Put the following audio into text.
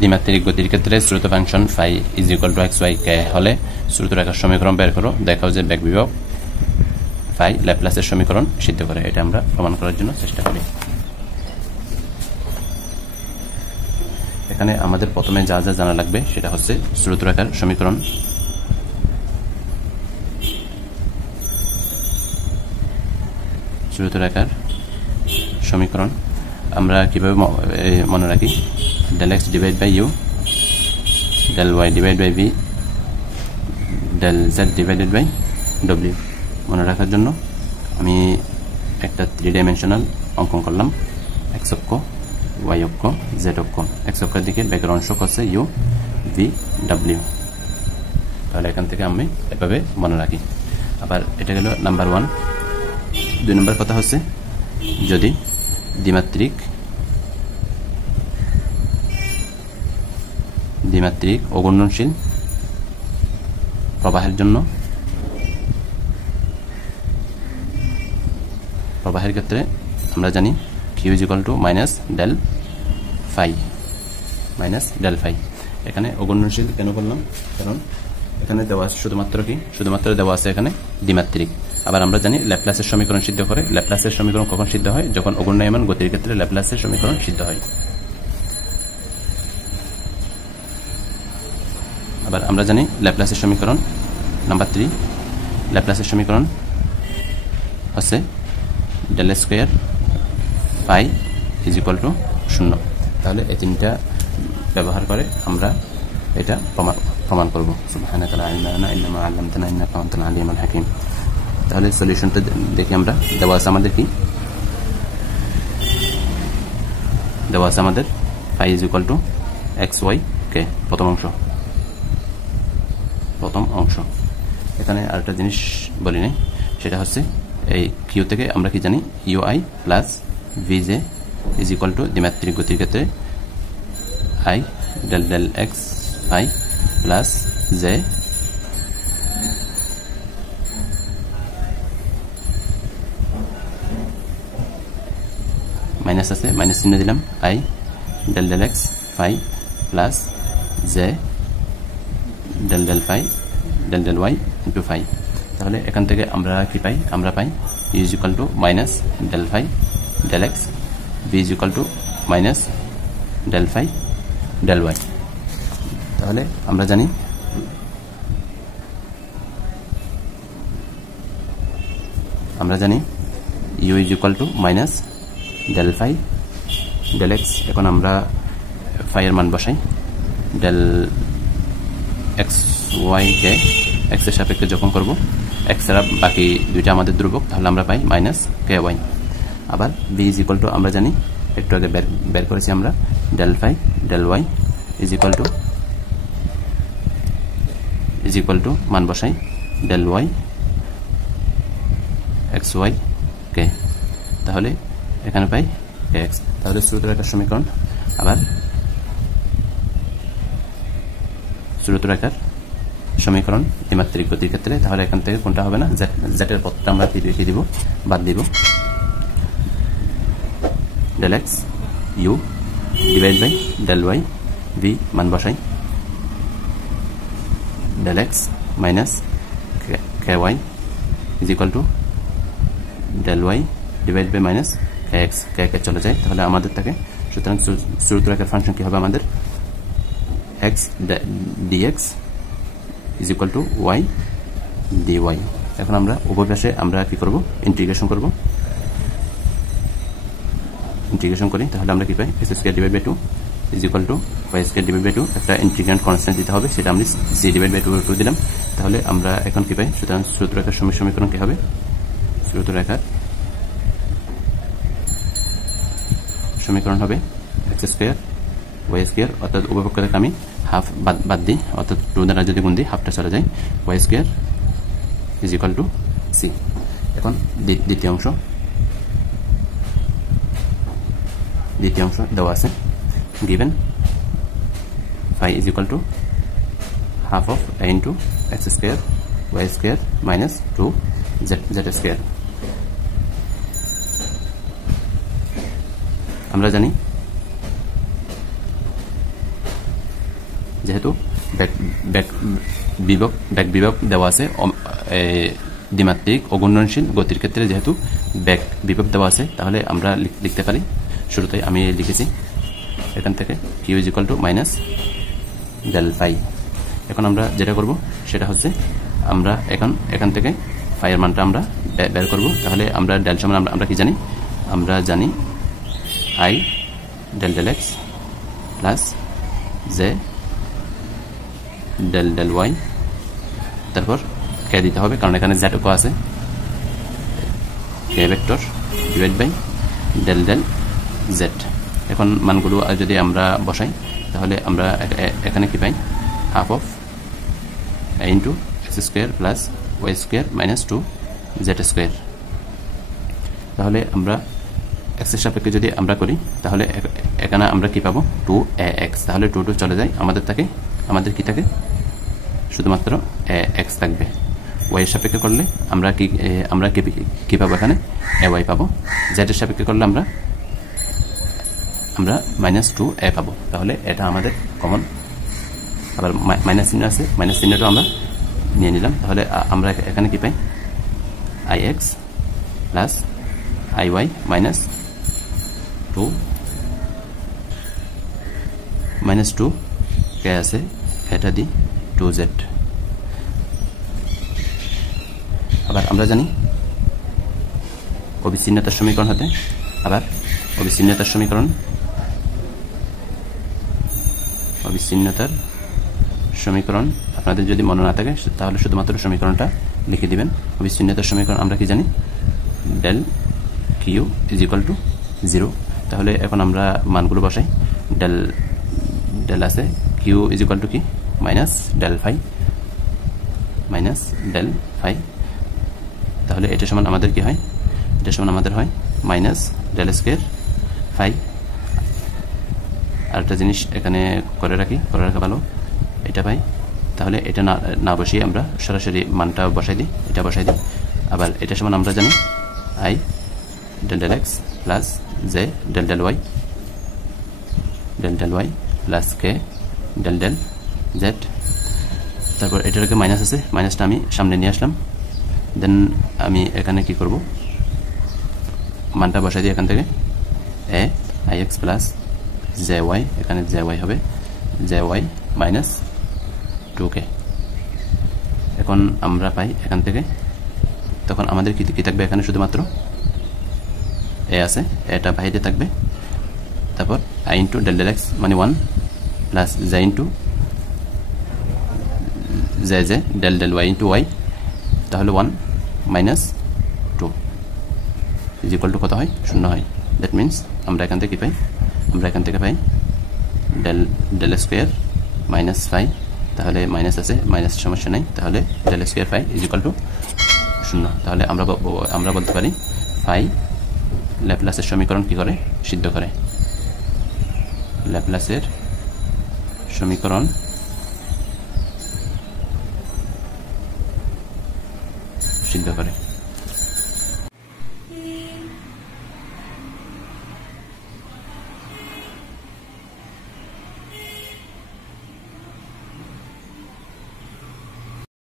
দ্বিমাত্রিক গতির ক্ষেত্রে শ্রুত function phi is equal to x y কে হলে শ্রুত রেখার সমীকরণ বের করো, দেখাও যে বেগ বিভব ফাই ল্যাপ্লাসের সমীকরণ সিদ্ধ করে। এটা আমরা প্রমাণ করার জন্য চেষ্টা করি। এখানে আমাদের প্রথমে যা যা জানা লাগবে সেটা হচ্ছে শ্রুত রেখার সমীকরণ, শ্রুত রেখার সমীকরণ আমরা কিভাবে মনে রাখি, del x divide by u, del y divide by v, del z divided by ডব্লিউ। মনে রাখার জন্য আমি একটা 3 ডাইমেনশনাল অঙ্কন করলাম, x অক্ষ, y অক্ষ, z অক্ষ। x অক্ষের দিকে বেগের অংশ হচ্ছে ইউ, ভি, ডব্লিউ। তাহলে এখান থেকে আমি এভাবে মনে রাখি। আবার এটা গেল নাম্বার 1। 2 নম্বর কথা হচ্ছে যদি দ্বিমাত্রিক অঘূর্ণনশীল প্রবাহের জন্য প্রবাহের ক্ষেত্রে আমরা জানি q is equal to minus del phi, এখানে অঘূর্ণনশীল কেন বললাম, কারণ এখানে দেওয়া আছে শুধুমাত্র দেওয়া আছে এখানে দ্বিমাত্রিক। আবার আমরা জানি ল্যাপ্লাসের সমীকরণ সিদ্ধ করে। ল্যাপ্লাসের সমীকরণ কখন সিদ্ধ হয়, যখন অঘূর্ণায়মান গতির ক্ষেত্রে ল্যাপ্লাসের সমীকরণ সিদ্ধ হয়। আবার আমরা জানি ল্যাপ্লাসের সমীকরণ নাম্বার 3, ল্যাপ্লাসের সমীকরণ হচ্ছে del square phi is equal to 0। তাহলে এই তিনটা ব্যবহার করে আমরা এটা প্রমাণ করব। সুবহানাকা লা ইলাহা ইল্লা মা আল্লামতানা ইন্নাকা আনতাল আলিমুল হাকিম। তাহলে সলিউশনটা দেখি আমরা। দেওয়া আছে আমাদের কি, দেওয়া আছে আমাদের phi is equal to x y কে, প্রথম অংশ। এখানে আরেকটা জিনিস বলি নাই, সেটা হচ্ছে এই কিউ থেকে আমরা কি জানি, u i plus v j is equal to দ্বিমাত্রিক গতির ক্ষেত্রে i del del x i plus j minus আছে, মাইনাস চিহ্ন দিলাম, i del del x phi plus j del del phi del del y into phi. তাহলে এখান থেকে আমরা কি পাই, আমরা পাই u is equal to minus del phi del x, v is equal to minus del phi del y. তাহলে আমরা জানি u is equal to minus del phi del x. এখন আমরা ফাইয়ের মান বসাই, ডেল এক্স ওয়াই কে এক্স এর সাপেক্ষে যখন করব, এক্স ছাড়া বাকি দুইটা আমাদের ধ্রুবক, তাহলে আমরা পাই মাইনাস কে ওয়াই। আবার বি ইজ ইকুয়াল টু আমরা জানি, একটু আগে বের করেছি আমরা, del phi del y is equal to মান বসাই ডেল ওয়াই এক্স ওয়াই কে। তাহলে এখানে পাই কে এক্স। তাহলে শ্রুত রেখার সমীকরণ, আবার শ্রুত রেখার সমীকরণ দ্বিমাত্রিক গতির ক্ষেত্রে। তাহলে এখান থেকে কোনটা হবে না, জেটের পথটা আমরা কি দিব, বাদ দিব। Del x u divide by del y v, মান বসাই del x minus k y is equal to del y divide by minus k x, k চলে যায়, তাহলে আমাদের থাকে। সুতরাং শ্রুত রেখার ফাংশন কি হবে আমাদের, x dx is equal to y dy ওয়াই। এখন আমরা উভয় পাশে আমরা কি করব, ইন্টিগ্রেশন করি। তাহলে আমরা কি পাই, x square divide by 2 is equal to y square divide by 2। একটা ইন্টিগ্র্যান্ড কনস্ট্যান্ট দিতে হবে, সেটা আমরা সি ডিভাইড বাই 2 দিলাম। তাহলে আমরা এখন কি পাই, সুতরাং শ্রুত রেখার সমীকরণ কি হবে, শ্রুত রেখার সমীকরণ হবে এক্স স্কয়ার ওয়াই স্কয়ার, অর্থাৎ উভয় পক্ষ থেকে আমি হাফ বাদ দিই, অর্থাৎ 2 দ্বারা যদি গুণ দিই হাফটা চলে যায়, y square is equal to c. এখন দ্বিতীয় অংশ দেওয়া আছে, given phi is equal to half of a into x square y square minus 2 z square। আমরা জানি যেহেতু ব্যাক বিভব দেওয়া আছে দ্বিমাত্রিক ও ঘূর্ণনশীল গতির ক্ষেত্রে যেহেতু ব্যাক বিভব দেওয়া আছে, তাহলে আমরা লিখতে পারি, শুরুতে আমি লিখেছি এখান থেকে q = মাইনাস ডেল ফাই। এখন আমরা যেটা করব সেটা হচ্ছে আমরা এখান থেকে ফাই এর মানটা আমরা বের করব। তাহলে আমরা ডেল সমান আমরা কি জানি, আমরা জানি i del x plus j del y, তারপর কে দিতে হবে কারণ এখানে z ও আছে, k vector divide by del z। এখন মানগুলো যদি আমরা বসাই তাহলে আমরা এখানে কি পাই, half of a into x square plus y square minus 2z²। তাহলে আমরা x এর সাপেক্ষে যদি আমরা করি তাহলে এখানে আমরা কি পাবো, 2ax। তাহলে 2 চলে যায়, আমাদের কি থাকে, শুধুমাত্র ax থাকবে। y এর সাপেক্ষে করলে আমরা কি পাবো, এখানে ay পাবো। z এর সাপেক্ষে করলে আমরা মাইনাস 2a পাবো। তাহলে এটা আমাদের কমন, আবার মাইনাস চিহ্ন আছে, মাইনাস চিহ্নটা আমরা নিয়ে নিলাম। তাহলে আমরা এখানে কি পাই, ix প্লাস iy মাইনাস 2 কে আছে, এটা দি 2z। আবার আমরা জানি অবিচ্ছিন্নতার সমীকরণ হতে, আবার অবিচ্ছিন্নতার সমীকরণ আপনাদের যদি মনে না থাকে তাহলে শুধুমাত্র সমীকরণটা লিখে দিবেন। অবিচ্ছিন্নতার সমীকরণ আমরা কি জানি, ডেল কিউ = 0। তাহলে এখন আমরা মানগুলো বসাই, ডেল আছে কিউ = কি, মাইনাস ডেল ফাই। তাহলে এটা সমান আমাদের কি হয়, এটা সমান আমাদের হয় মাইনাস ডেল স্কোয়ার ফাই। আর একটা জিনিস এখানে করে রাখা ভালো, এটা পাই। তাহলে এটা না বসিয়ে আমরা সরাসরি মানটা বসাই দিই, এটা বসাই দিই। আবার এটা সমান আমরা জানি i del x plus j del y plus k del z। তারপর এটাকে মাইনাস আছে, মাইনাসটা আমি সামনে নিয়ে আসলাম। দেন আমি এখানে কি করব, মানটা বসাই দিই এখান থেকে a ix plus j y, এখানে জে ওয়াই হবে জে ওয়াই মাইনাস 2k। এখন আমরা পাই এখান থেকে, তখন আমাদের কি থাকবে, এখানে শুধুমাত্র a আছে, এটা বাইরে থাকবে। তারপর i ইন্টু ডেল x মানে 1 plus j into j del y into y, তাহলে 1 মাইনাস 2 = কত হয়, 0 হয়। দ্যাট মিনস আমরা এখান থেকে কি পাই, পাই ডেল স্কোয়ার মাইনাস ফাই। তাহলে মাইনাস আছে, মাইনাস সমস্যা নেই, তাহলে ডেল স্কোয়ার ফাই = 0। তাহলে আমরা বলতে পারি ফাই ল্যাপ্লাসের সমীকরণ কি করে, সিদ্ধ করে। ল্যাপ্লাসের সমীকরণ সিদ্ধ করে।